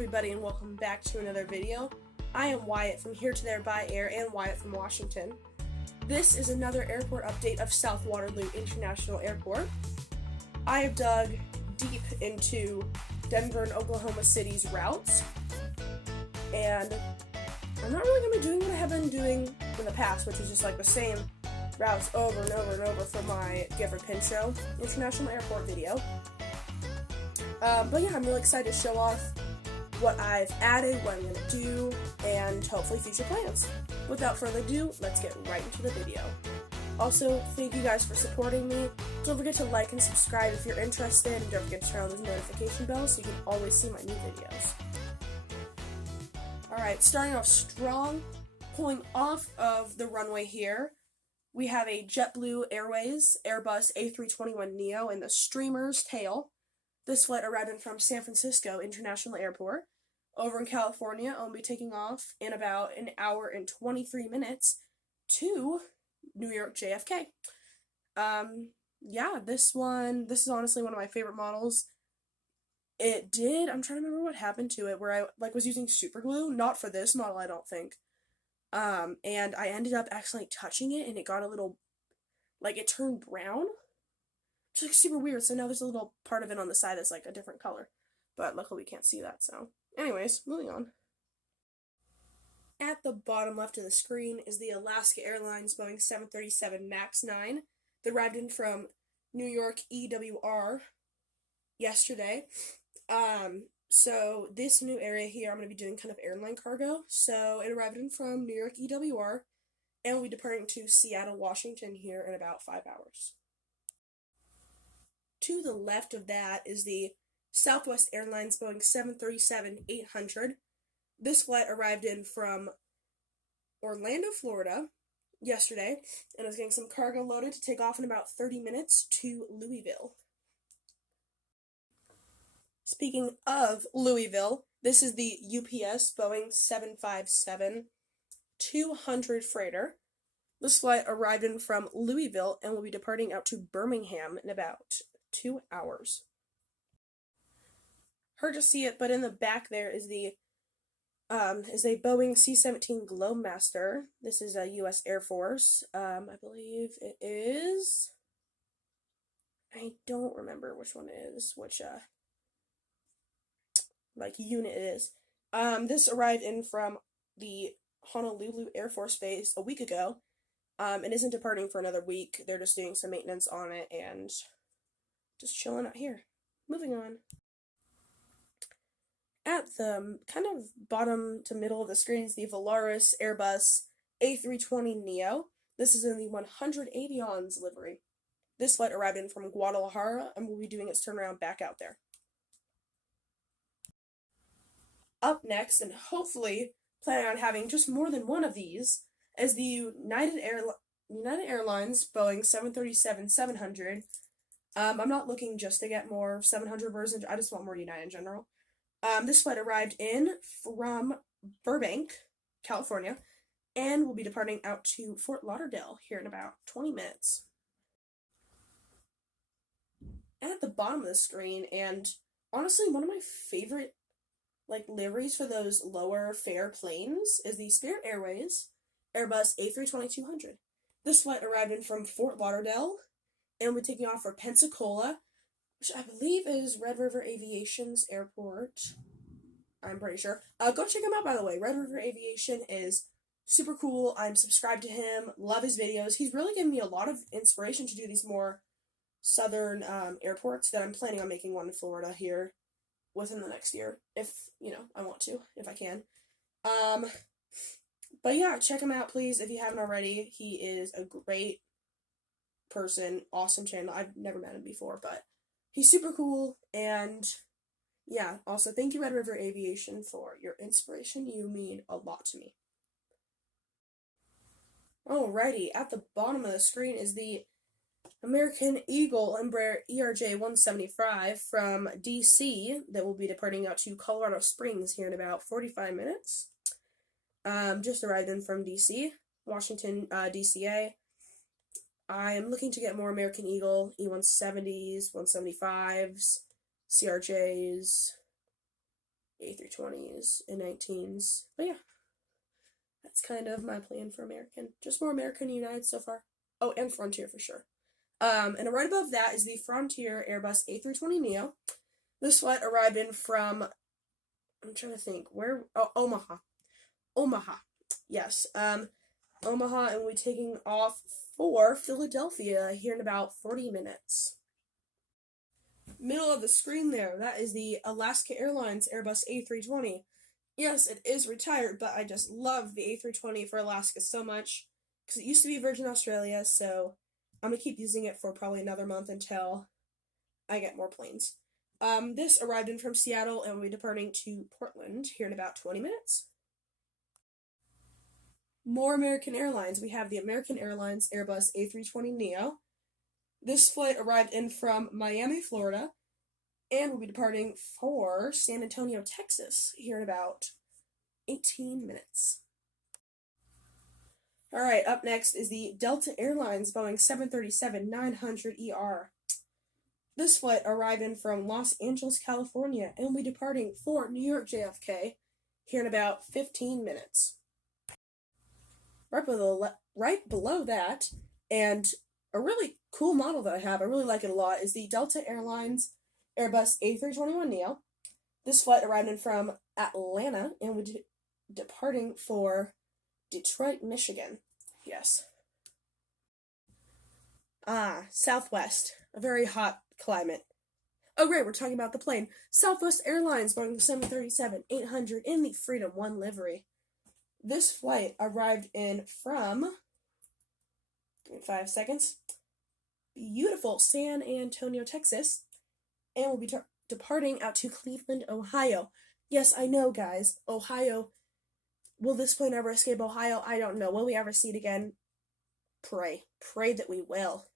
everybody, and welcome back to another video. I am Wyatt from Here to There by Air and Wyatt from Washington. This is another airport update of South Waterloo International Airport. I have dug deep into Denver and Oklahoma City's routes, and I'm not really going to be doing what I have been doing in the past, which is just like the same routes over and over and over for my Gifford Pinchot International Airport video. But yeah, I'm really excited to show off what I've added, what I'm going to do, and hopefully future plans. Without further ado, let's get right into the video. Also, thank you guys for supporting me. Don't forget to like and subscribe if you're interested, and don't forget to turn on those notification bells so you can always see my new videos. Alright, starting off strong, pulling off of the runway here, we have a JetBlue Airways Airbus A321neo in the streamer's tail. This flight arrived in from San Francisco International Airport. Over in California, I'll be taking off in about an hour and 23 minutes to New York JFK. Yeah, this is honestly one of my favorite models. I'm trying to remember what happened to it, where I was using super glue, not for this model, I don't think. And I ended up accidentally touching it, and it got a little, it turned brown. It's like super weird, so now there's a little part of it on the side that's like a different color. But luckily we can't see that, so. Anyways, moving on. At the bottom left of the screen is the Alaska Airlines Boeing 737 MAX 9 that arrived in from New York EWR yesterday. So this new area here, I'm going to be doing kind of airline cargo. So it arrived in from New York EWR, and we'll be departing to Seattle, Washington here in about 5 hours. To the left of that is the Southwest Airlines Boeing 737-800. This flight arrived in from Orlando, Florida yesterday, and is getting some cargo loaded to take off in about 30 minutes to Louisville. Speaking of Louisville, this is the UPS Boeing 757-200 freighter. This flight arrived in from Louisville and will be departing out to Birmingham in about 2 hours. Hard to see it, but in the back there is a Boeing C-17 Globemaster. This is a U.S. Air Force. I believe it is. I don't remember which one it is, which unit it is. This arrived in from the Honolulu Air Force Base a week ago. And isn't departing for another week. They're just doing some maintenance on it and just chilling out here. Moving on. At the kind of bottom to middle of the screen is the Volaris Airbus A320neo. This is in the 180 ons livery. This flight arrived in from Guadalajara and will be doing its turnaround back out there. Up next, and hopefully planning on having just more than one of these, is the United Airlines Boeing 737-700. I'm not looking just to get more 700 versions, I just want more United in general. This flight arrived in from Burbank, California, and will be departing out to Fort Lauderdale here in about 20 minutes. At the bottom of the screen, and honestly one of my favorite liveries for those lower fare planes, is the Spirit Airways Airbus A320-200. This flight arrived in from Fort Lauderdale and will be taking off for Pensacola, which I believe is Red River Aviation's airport. I'm pretty sure. Go check him out, by the way. Red River Aviation is super cool. I'm subscribed to him. Love his videos. He's really given me a lot of inspiration to do these more southern airports that I'm planning on making one in Florida here within the next year. If, I want to. If I can. But yeah, check him out, please, if you haven't already. He is a great person, awesome channel. I've never met him before, but he's super cool, and yeah, also thank you, Red River Aviation, for your inspiration. You mean a lot to me. Alrighty, at the bottom of the screen is the American Eagle Embraer ERJ-175 from DC that will be departing out to Colorado Springs here in about 45 minutes. Just arrived in from DC, Washington, DCA. I am looking to get more American Eagle E170s, 175s, CRJs, A320s and 19s. But yeah, that's kind of my plan for American. Just more American United so far. Oh, and Frontier for sure. And right above that is the Frontier Airbus A320neo. This flight arrived in from, I'm trying to think, where? Oh, Omaha. Omaha. Yes. Omaha, and we'll be taking off for Philadelphia here in about 40 minutes. Middle of the screen there, that is the Alaska Airlines Airbus A320. Yes, it is retired, but I just love the A320 for Alaska so much because it used to be Virgin Australia, so I'm gonna keep using it for probably another month until I get more planes. This arrived in from Seattle and will be departing to Portland here in about 20 minutes. More American Airlines. We have the American Airlines Airbus A320neo. This flight arrived in from Miami, Florida, and will be departing for San Antonio, Texas here in about 18 minutes. Alright, up next is the Delta Airlines Boeing 737-900ER. This flight arrived in from Los Angeles, California, and will be departing for New York JFK here in about 15 minutes. Right below that, and a really cool model that I have, I really like it a lot, is the Delta Airlines Airbus A321neo. This flight arrived in from Atlanta and will be departing for Detroit, Michigan. Yes. Southwest. A very hot climate. Oh great, we're talking about the plane. Southwest Airlines Boeing 737-800 in the Freedom 1 livery. This flight arrived in from, give me 5 seconds, beautiful San Antonio, Texas, and will be departing out to Cleveland, Ohio. Yes, I know, guys, Ohio. Will this plane ever escape Ohio? I don't know. Will we ever see it again? Pray. Pray that we will.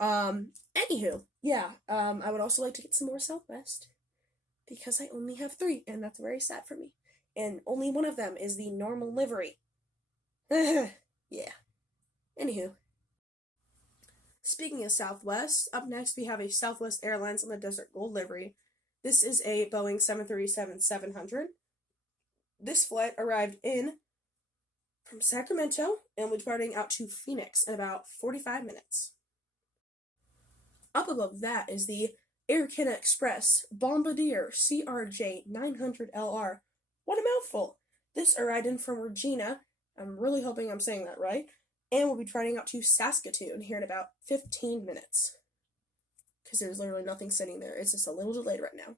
Anywho, yeah, I would also like to get some more Southwest, because I only have 3, and that's very sad for me. And only one of them is the normal livery. Yeah. Anywho. Speaking of Southwest, up next we have a Southwest Airlines on the Desert Gold livery. This is a Boeing 737-700. This flight arrived in from Sacramento and will be departing out to Phoenix in about 45 minutes. Up above that is the Air Canada Express Bombardier CRJ-900LR. What a mouthful! This arrived in from Regina, I'm really hoping I'm saying that right, and will be departing out to Saskatoon here in about 15 minutes. Because there's literally nothing sitting there, it's just a little delayed right now.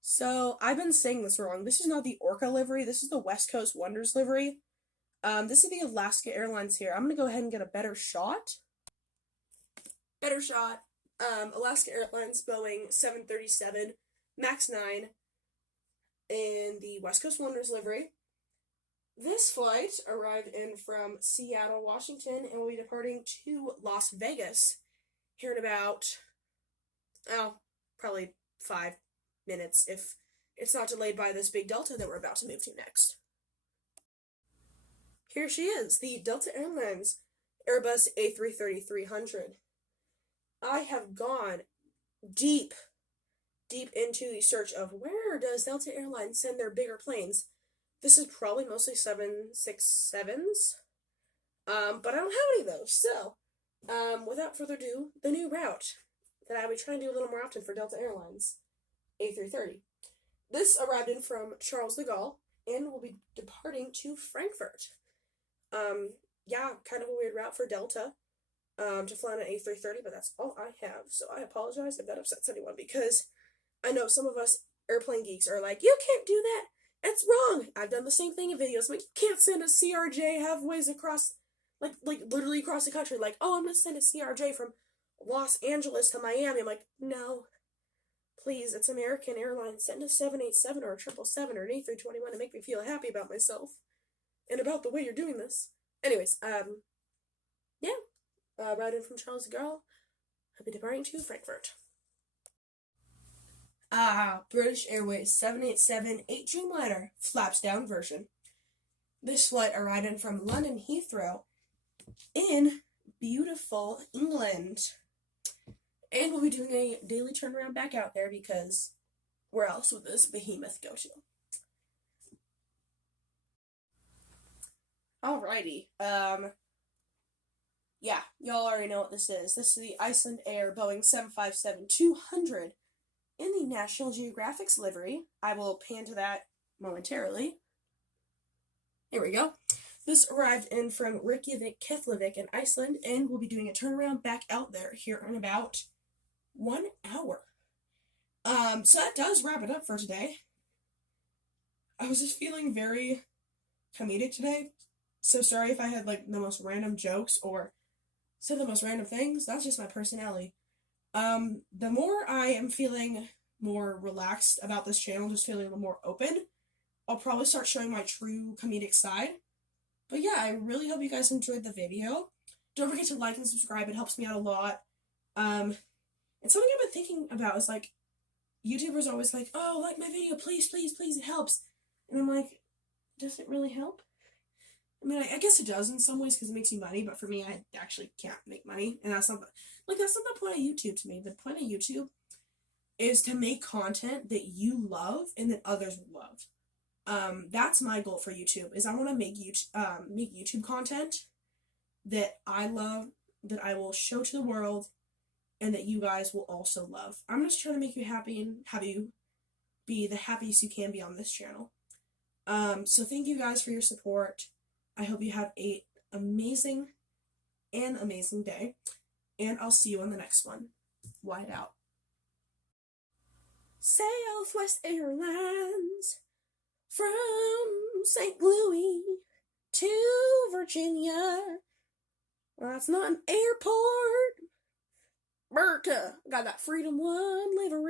So, I've been saying this wrong. This is not the Orca livery, this is the West Coast Wonders livery. This is the Alaska Airlines here. I'm going to go ahead and get a better shot. Alaska Airlines Boeing 737 MAX 9 in the West Coast Wonders livery. This flight arrived in from Seattle, Washington, and will be departing to Las Vegas here in about, probably 5 minutes if it's not delayed by this big Delta that we're about to move to next. Here she is, the Delta Airlines Airbus A330-300. I have gone deep into the search of where does Delta Airlines send their bigger planes. This is probably mostly 767s, but I don't have any of those. So, without further ado, the new route that I would try and do a little more often for Delta Airlines, A330. This arrived in from Charles de Gaulle and will be departing to Frankfurt. Yeah, kind of a weird route for Delta. To fly on an A330, but that's all I have, so I apologize if that upsets anyone, because I know some of us airplane geeks are like, you can't do that, it's wrong. I've done the same thing in videos, I'm like, you can't send a CRJ halfways across, like literally across the country, like, oh, I'm gonna send a CRJ from Los Angeles to Miami. I'm like, no, please, it's American Airlines, send a 787 or a 777 or an A321 to make me feel happy about myself, and about the way you're doing this. Anyways, yeah. Right in from Charles de Gaulle, I'll be departing to Frankfurt. British Airways 787 8-Dreamliner, flaps down version. This flight arrived in from London Heathrow in beautiful England. And we'll be doing a daily turnaround back out there because Where else would this behemoth go to? Alrighty. Yeah, y'all already know what this is. This is the Iceland Air Boeing 757-200 in the National Geographic's livery. I will pan to that momentarily. Here we go. This arrived in from Reykjavik, Keflavik in Iceland, and we'll be doing a turnaround back out there here in about 1 hour. So that does wrap it up for today. I was just feeling very comedic today. So sorry if I had like the most random jokes or said the most random things. That's just my personality. The more I am feeling more relaxed about this channel, just feeling a little more open, I'll probably start showing my true comedic side. But yeah, I really hope you guys enjoyed the video. Don't forget to like and subscribe. It helps me out a lot. And something I've been thinking about is like, YouTubers are always like, oh, like my video, please, please, please, it helps. And I'm like, does it really help? I mean, I guess it does in some ways because it makes you money, but for me, I actually can't make money. And that's not the point of YouTube to me. The point of YouTube is to make content that you love and that others love. That's my goal for YouTube, is I want to make YouTube content that I love, that I will show to the world, and that you guys will also love. I'm just trying to make you happy and have you be the happiest you can be on this channel. So thank you guys for your support. I hope you have an amazing day, and I'll see you on the next one. Wide out. Southwest Airlines from St. Louis to Virginia. Well, that's not an airport. Berta got that Freedom One livery.